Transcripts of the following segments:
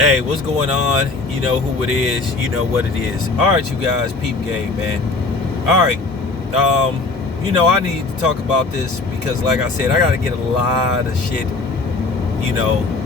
Hey, what's going on? You know who it is. You know what it is. All right, you guys, peep game, man. All right. I need to talk about this because, like I said, I got to get a lot of shit,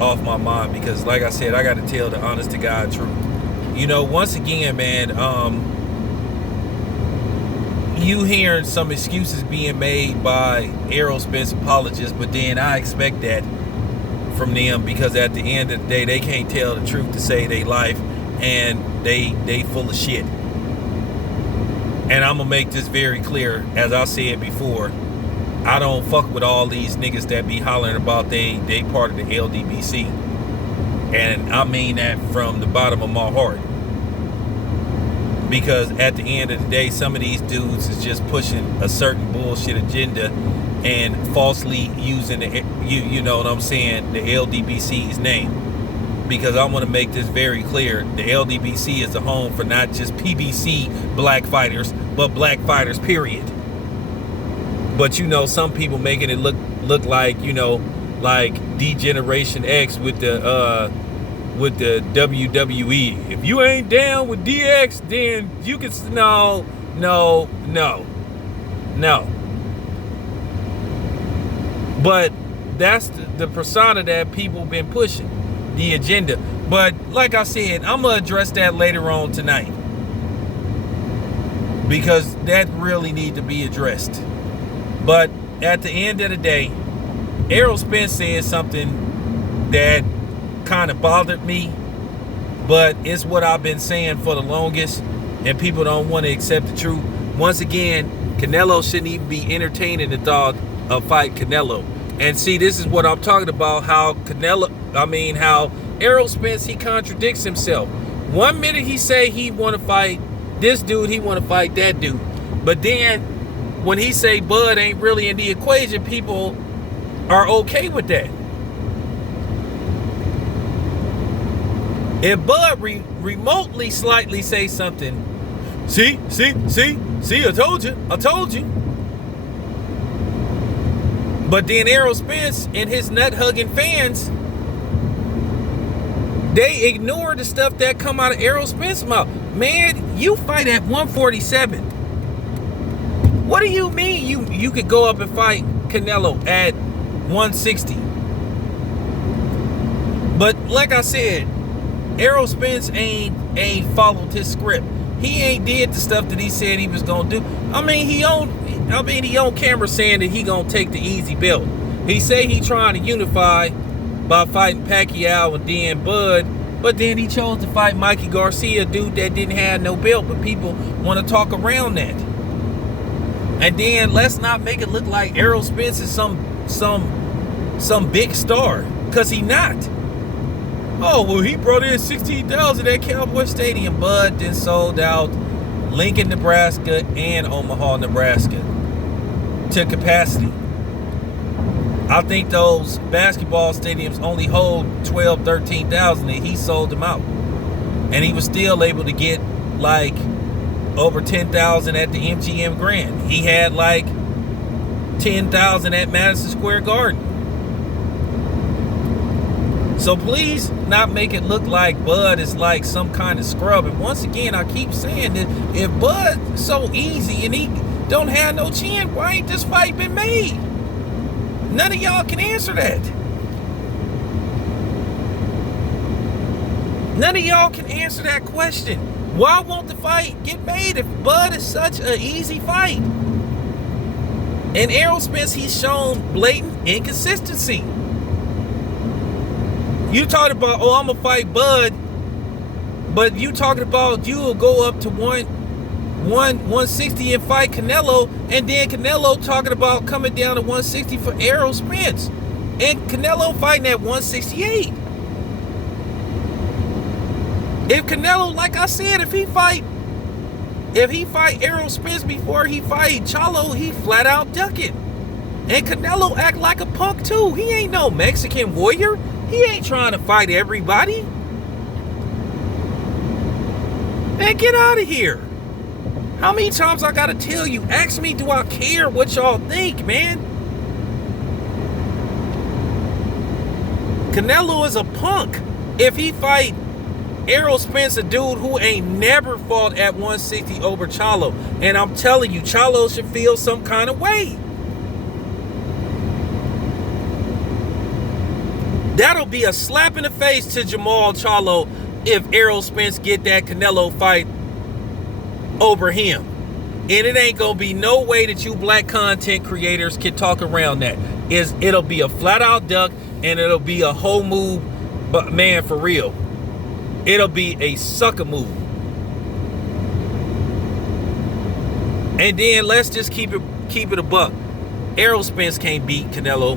off my mind because, like I said, I got to tell the honest to God truth. Once again, man, you hearing some excuses being made by Spence apologists, but then I expect that from them because at the end of the day they can't tell the truth to save their life, and they full of shit. And I'm gonna make this very clear, as I said before, I don't fuck with all these niggas that be hollering about they part of the LDBC, and I mean that from the bottom of my heart, because at the end of the day some of these dudes is just pushing a certain bullshit agenda and falsely using you know what I'm saying, the LDBC's name. Because I want to make this very clear, the LDBC is a home for not just PBC black fighters, but black fighters, period. But some people making it look like, like D-Generation X with the WWE. If you ain't down with DX, then you can no. But that's the persona that people been pushing, the agenda. But like I said, I'm going to address that later on tonight, because that really need to be addressed. But at the end of the day, Spence said something that kind of bothered me, but it's what I've been saying for the longest, and people don't want to accept the truth. Once again, Canelo shouldn't even be entertaining the thought of fight Canelo. And see, this is what I'm talking about, how Errol Spence, he contradicts himself. One minute he say he want to fight this dude, he want to fight that dude. But then when he say Bud ain't really in the equation, people are okay with that. If Bud remotely slightly say something, see, I told you. But then Errol Spence and his nut-hugging fans, they ignore the stuff that come out of Errol Spence's mouth. Man, you fight at 147. What do you mean you could go up and fight Canelo at 160? But like I said, Errol Spence ain't followed his script. He ain't did the stuff that he said he was gonna do. He on camera saying that he gonna take the easy belt. He say he trying to unify by fighting Pacquiao and then Bud, but then he chose to fight Mikey Garcia, dude that didn't have no belt, but people want to talk around that. And then let's not make it look like Errol Spence is some big star, cause he not. Oh, well, he brought in 16,000 at Cowboy Stadium. Bud then sold out Lincoln, Nebraska and Omaha, Nebraska to capacity. I think those basketball stadiums only hold 12, 13,000, and he sold them out. And he was still able to get like over 10,000 at the MGM Grand. He had like 10,000 at Madison Square Garden. So please not make it look like Bud is like some kind of scrub. And once again, I keep saying that if Bud's so easy and he don't have no chin, why ain't this fight been made? None of y'all can answer that. None of y'all can answer that question. Why won't the fight get made if Bud is such an easy fight? And Errol Spence, he's shown blatant inconsistency. You talking about, oh, I'm going to fight Bud, but you talking about you will go up to 160 and fight Canelo, and then Canelo talking about coming down to 160 for Errol Spence, and Canelo fighting at 168. If Canelo, like I said, if he fight Errol Spence before he fight Chalo, he flat out duck it. And Canelo act like a punk too. He ain't no Mexican warrior. He ain't trying to fight everybody. Man, get out of here. How many times I gotta tell you? Ask me, do I care what y'all think, man? Canelo is a punk. If he fight Errol Spence, a dude who ain't never fought at 160 over Charlo, and I'm telling you, Charlo should feel some kind of way. That'll be a slap in the face to Jamal Charlo if Errol Spence get that Canelo fight over him. And it ain't gonna be no way that you black content creators can talk around that. It'll be a flat out duck, and it'll be a whole move, but man, for real, it'll be a sucker move. And then let's just keep it a buck. Errol Spence can't beat Canelo.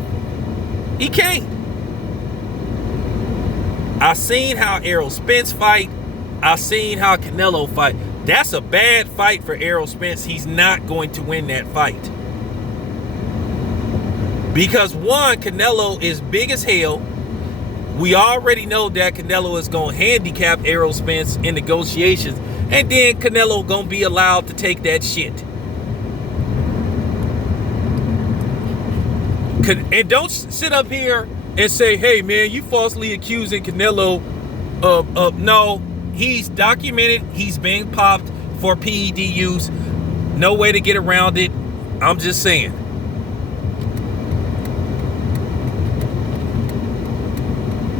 He can't. I seen how Errol Spence fight. I seen how Canelo fight. That's a bad fight for Errol Spence. He's not going to win that fight. Because one, Canelo is big as hell. We already know that Canelo is going to handicap Errol Spence in negotiations. And then Canelo going to be allowed to take that shit. And don't sit up here and say, hey, man, you falsely accusing Canelo of no. He's documented. He's being popped for PED use. No way to get around it. I'm just saying.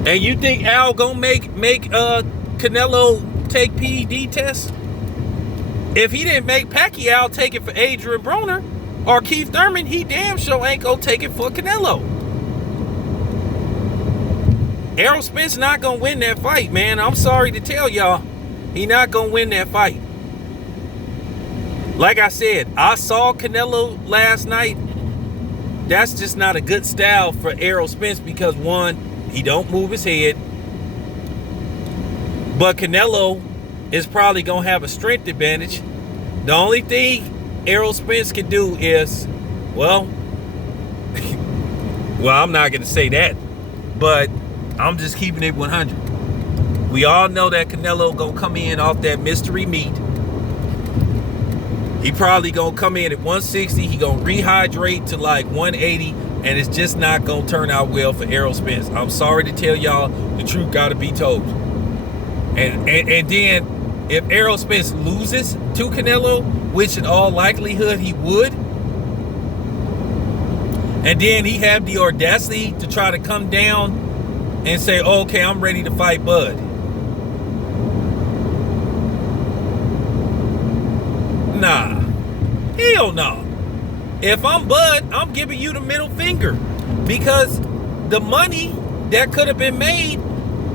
And you think Al gonna make Canelo take PED tests? If he didn't make Pacquiao take it for Adrian Broner or Keith Thurman, he damn sure ain't gonna take it for Canelo. Errol Spence not gonna win that fight, man. I'm sorry to tell y'all, he not gonna win that fight. Like I said, I saw Canelo last night. That's just not a good style for Errol Spence because one, he don't move his head. But Canelo is probably gonna have a strength advantage. The only thing Errol Spence can do is, well, I'm not gonna say that, but I'm just keeping it 100. We all know that Canelo gonna come in off that mystery meat. He probably gonna come in at 160. He gonna rehydrate to like 180, and it's just not gonna turn out well for Errol Spence. I'm sorry to tell y'all, the truth gotta be told. And then if Errol Spence loses to Canelo, which in all likelihood he would, and then he have the audacity to try to come down and say, oh, okay, I'm ready to fight Bud. Nah. Hell no. If I'm Bud, I'm giving you the middle finger. Because the money that could have been made,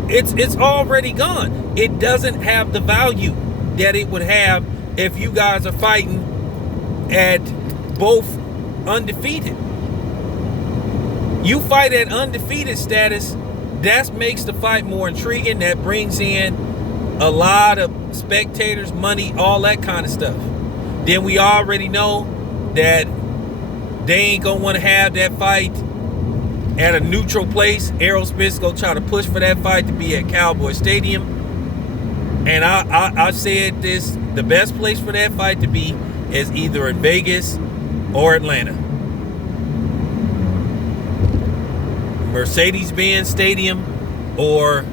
it's already gone. It doesn't have the value that it would have if you guys are fighting at both undefeated. You fight at undefeated status, that makes the fight more intriguing. That brings in a lot of spectators, money, all that kind of stuff. Then we already know that they ain't gonna want to have that fight at a neutral place. Errol Spence gonna try to push for that fight to be at Cowboy Stadium. And I said this, the best place for that fight to be is either in Vegas or Atlanta. Mercedes-Benz Stadium, or,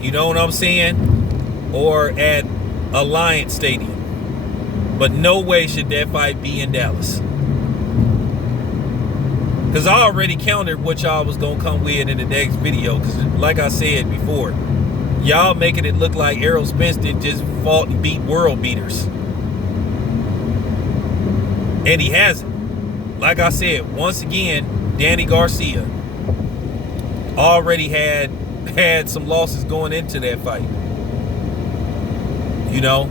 you know what I'm saying, or at Alliance Stadium. But no way should that fight be in Dallas. Because I already countered what y'all was going to come with in the next video. Because like I said before, y'all making it look like Errol Spence did just fought and beat world beaters. And he hasn't. Like I said, once again, Danny Garcia already had some losses going into that fight. You know?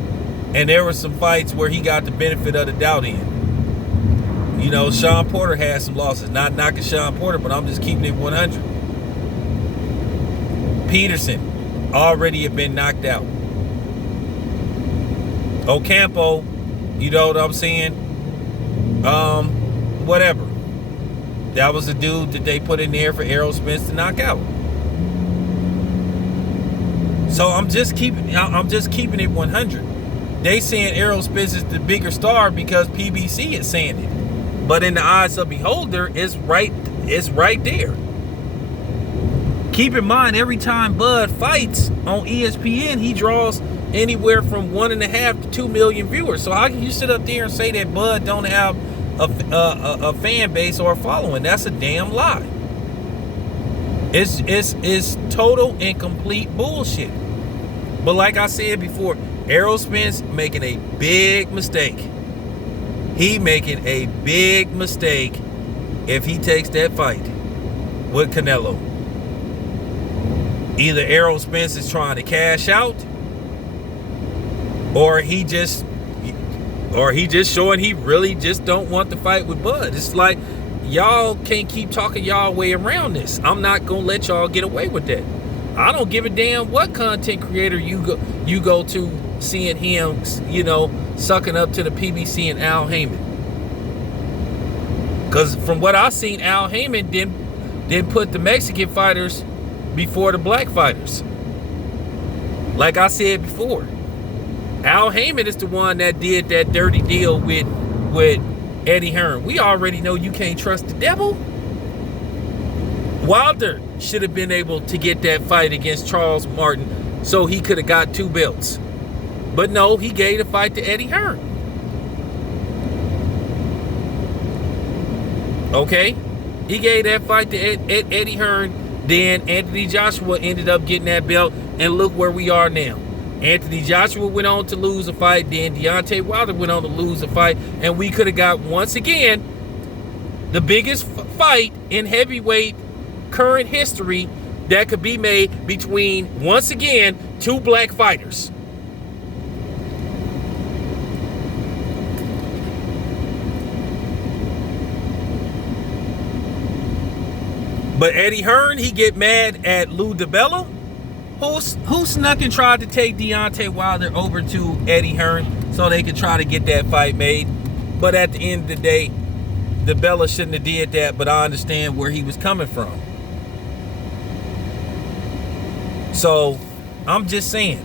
And there were some fights where he got the benefit of the doubt in. You know, Sean Porter had some losses. Not knocking Sean Porter, but I'm just keeping it 100. Peterson already had been knocked out. Ocampo, you know what I'm saying? Whatever. That was the dude that they put in there for Errol Spence to knock out. So I'm just keeping it 100. They saying Errol Spence is the bigger star because PBC is saying it. But in the eyes of beholder, it's right there. Keep in mind, every time Bud fights on ESPN, he draws anywhere from 1.5 to 2 million viewers. So how can you sit up there and say that Bud don't have a fan base or a following? That's a damn lie. It's total and complete bullshit. But like I said before, Errol Spence making a big mistake. He making a big mistake if he takes that fight with Canelo. Either Errol Spence is trying to cash out, or he just showing he really just don't want to fight with Bud. It's like, y'all can't keep talking y'all way around this. I'm not gonna let y'all get away with that. I don't give a damn what content creator you go to seeing him, sucking up to the PBC and Al Heyman. Because from what I've seen, Al Heyman didn't put the Mexican fighters before the black fighters. Like I said before, Al Heyman is the one that did that dirty deal with Eddie Hearn. We already know you can't trust the devil. Wilder should have been able to get that fight against Charles Martin so he could have got 2 belts. But no, he gave the fight to Eddie Hearn. Okay? He gave that fight to Eddie Hearn. Then Anthony Joshua ended up getting that belt. And look where we are now. Anthony Joshua went on to lose a fight. Then Deontay Wilder went on to lose a fight. And we could have got, once again, the biggest fight in heavyweight current history that could be made between, once again, 2 black fighters. But Eddie Hearn, he get mad at Lou DiBella, who snuck and tried to take Deontay Wilder over to Eddie Hearn so they could try to get that fight made. But at the end of the day, DiBella shouldn't have did that, but I understand where he was coming from. So, I'm just saying,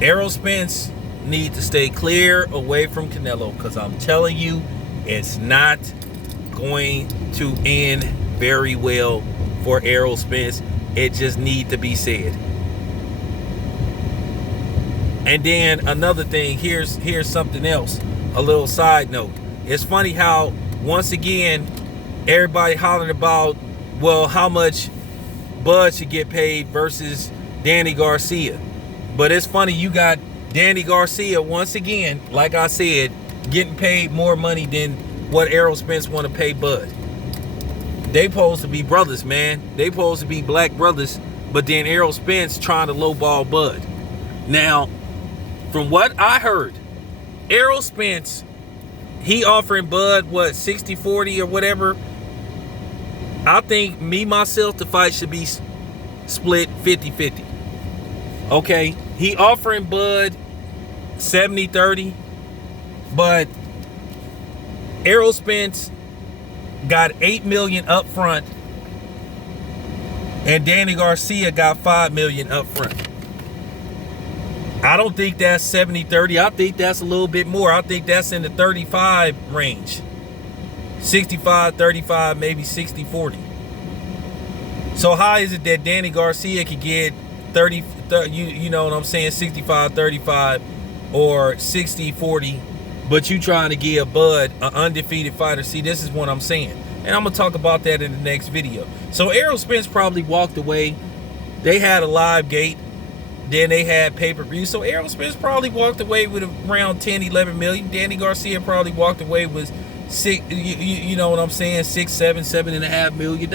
Errol Spence needs to stay clear away from Canelo, because I'm telling you, it's not going to end very well for Errol Spence. It just needs to be said. And then another thing, here's something else, a little side note. It's funny how, once again, everybody hollering about, well, how much Bud should get paid versus Danny Garcia. But it's funny, you got Danny Garcia, once again, like I said, getting paid more money than what Errol Spence want to pay Bud. They supposed to be brothers, man. They supposed to be black brothers, but then Errol Spence trying to lowball Bud. Now, from what I heard, Errol Spence, he offering Bud, what, 60-40 or whatever. I think myself, the fight should be split 50-50. Okay? He offering Bud 70-30, but Errol Spence got $8 million up front, and Danny Garcia got $5 million up front. I don't think that's 70-30. I think that's a little bit more. I think that's in the 35 range. 65-35, maybe 60-40. So how is it that Danny Garcia could get 30 you know what I'm saying, 65-35 or 60-40, but you trying to give Bud an undefeated fighter? See, this is what I'm saying. And I'm going to talk about that in the next video. So Errol Spence probably walked away. They had a live gate. Then they had pay-per-view. So Errol Spence probably walked away with around 10-11 million. Danny Garcia probably walked away with you know what I'm saying, $7.5 million.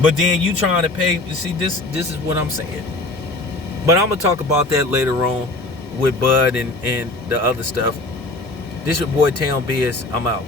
But then you trying to pay, see, this is what I'm saying. But I'm going to talk about that later on with Bud and the other stuff. This your boy Town Biz. I'm out.